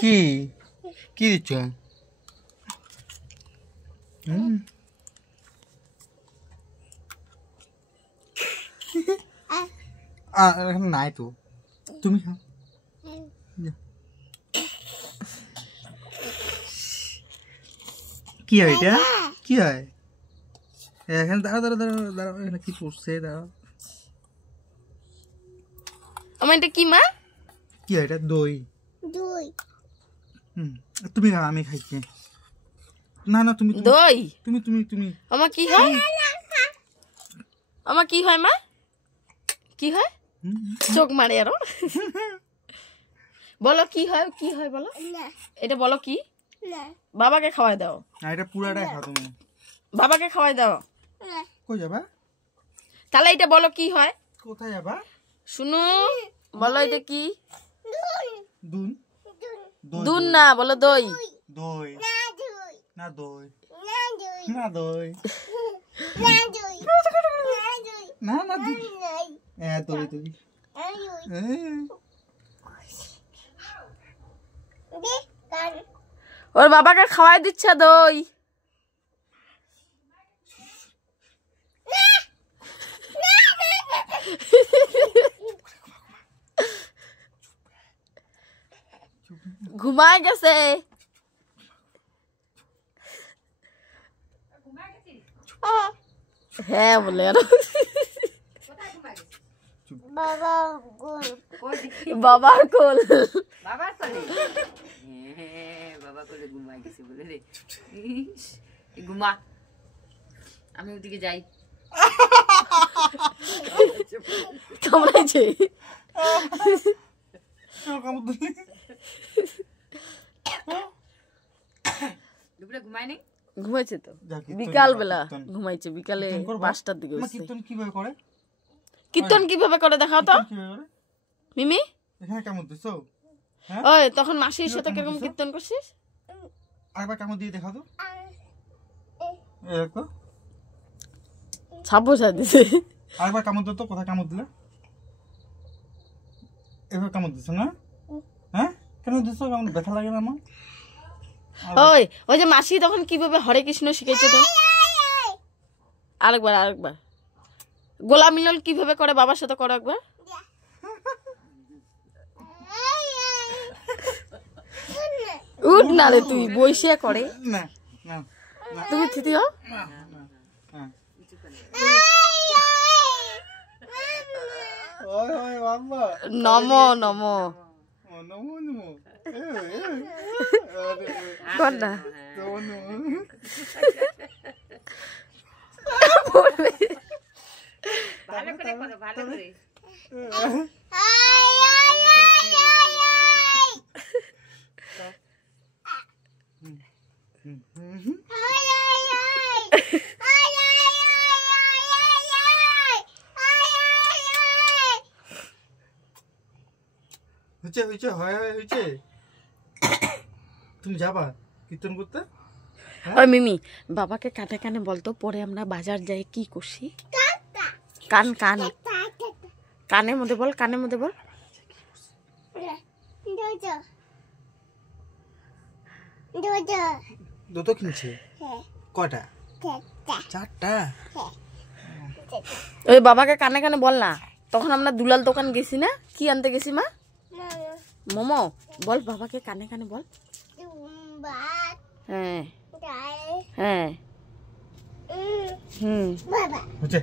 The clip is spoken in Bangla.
কি কি দিচ্ছ? নাই তো, তুমি খাও। কি হয় এটা? কি হয় এখানে? দাঁড়াও দাঁড়াও দাঁড়াও দাঁড়াও, এখানে কি পড়ছে? দাঁড়াও। আমার এটা কি মা? কি হয় এটা? দই। দই। তুমি খাও, আমি খাইছি। না না তুমি দই। তুমি তুমি তুমি আমার কি হয়? আমার কি হয় মা? কি হয়? চোখ মারে আরো। বলো কি হয়? কি হয় বলো? এটা বলো কি? বাবাকে খাওয়াই দাও। না এটা পুরাটাই খাও তুমি। বাবাকে খাওয়াই দাও। কই যাবা? তাহলে এটা বলো কি হয়? কোথায় যাবা? শুনো, বলো এটা কি? দুন। দুধ না, বলো দই। দই। না দই। না দই। না না দই। হ্যাঁ দই দই। ওর বাবাকে খাওয়াই দিচ্ছে দই। ঘুমায় গেছে। হ্যাঁ বলে আরো। বাবার কোল। বাবার কোলে। বাবা কোলে ঘুমাই গেছে বলে রে। ঘুমা, আমি ওদিকে যাই। কামড়াইছে। দুপুরে ঘুমাই নেই? ঘুমাইছে তো বিকাল বেলা ঘুমাইছে, বিকালে 5টার দিকে। কীর্তন কিভাবে করে? কীর্তন কিভাবে করে দেখাও তো মিমি। এখানে কেমন দিছো? ওই তখন মাসির সাথে কিরকম কীর্তন করছিস? আরেকবার কেমন দিয়ে দেখাও তো। এরকম ছাপোসা দিছে। আরেকবার কামড় দাও তো। কোথায় কামড় দিলে? এবার কামড় দিছো না? হ্যাঁ কেন দিছো? কেমন ব্যথা লাগে না আমার? ওই ওই যে মাসি তখন কিভাবে হরে কৃষ্ণ শিখাইছে তো। আরেকবার আরেকবার। গোলা মিলন কিভাবে করে বাবার সাথে করো একবার। উঠ না রে, তুই বইসে করে না না তুমি থিতি হও। নমো নমো কর না। ভালো করে করো, ভালো করে। হয়েছে হয়েছে হয় হয় হয়েছে। তুমি যাবা কীর্তন করতে? ওই মিমি বাবাকে কানে কানে বলতো, পরে আমরা বাজার যাই কি করছি। কান কান কানের মধ্যে বল, কানের মধ্যে বল। দুটো কিনছে? কটা? 4টা। ওই বাবাকে কানে কানে বল না। তখন আমরা দুলাল দোকান গেছি না, কি আনতে গেছি মা? মোমো। বল বাবাকে কানে কানে বল। হ্যাঁ হ্যাঁ হুম হচ্ছে